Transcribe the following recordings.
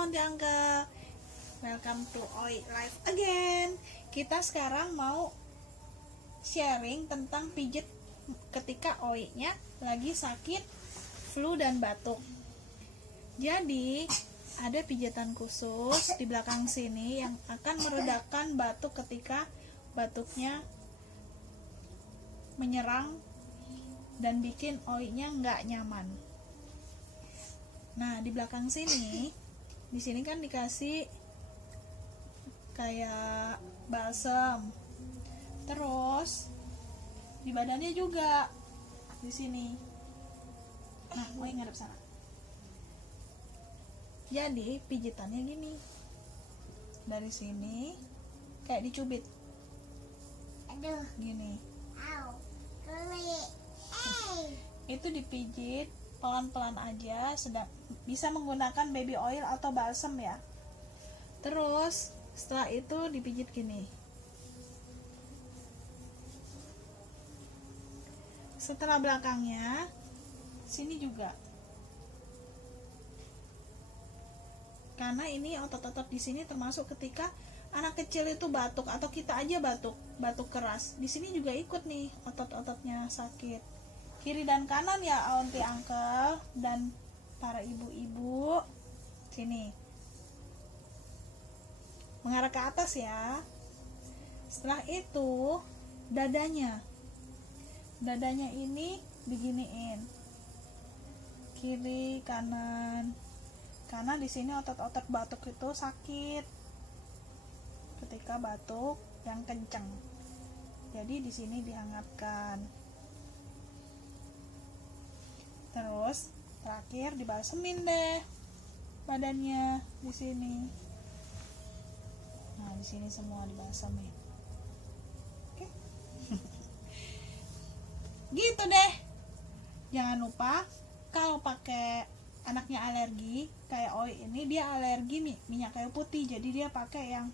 Aunty Uncle, welcome to Oi Live again. Kita sekarang mau sharing tentang pijit ketika Oi-nya lagi sakit flu dan batuk. Jadi ada pijatan khusus di belakang sini yang akan meredakan batuk ketika batuknya menyerang dan bikin Oi-nya nggak nyaman. Nah, di belakang sini, di sini kan dikasih kayak balsam. Terus di badannya juga di sini. Nah, Oi ngadep sana. Jadi pijitannya gini. Dari sini kayak dicubit. Aduh, Gini. au, geli. Itu dipijit pelan-pelan aja, sedang bisa menggunakan baby oil atau balsam ya. Terus setelah itu dipijit gini. Setelah belakangnya sini juga. Karena ini otot-otot di sini termasuk ketika anak kecil itu batuk atau kita aja batuk keras. Di sini juga ikut nih otot-ototnya sakit. Kiri dan kanan ya Aunty Uncle dan para ibu-ibu. Sini. Mengarah ke atas ya. Setelah itu dadanya. Dadanya ini diginiin. Kiri, kanan. Karena di sini otot-otot batuk itu sakit ketika batuk yang kencang. Jadi di sini dihangatkan. Terus terakhir dibalsemin deh badannya di sini. Nah, di sini semua dibalsemin. Oke. Gitu deh. Jangan lupa kalau pakai anaknya alergi kayak Oi ini, dia alergi minyak kayu putih, jadi dia pakai yang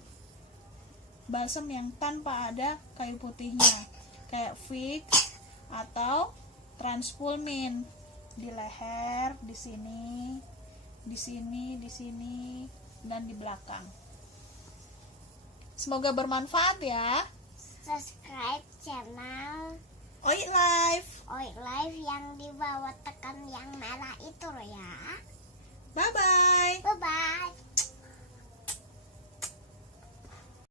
balsam yang tanpa ada kayu putihnya kayak Vicks atau Transfulmin di leher, di sini, di sini, di sini, dan di belakang. Semoga bermanfaat ya. Subscribe channel Oi Live. Oi Live yang di bawah tekan yang merah itu loh ya. Bye bye. Bye bye.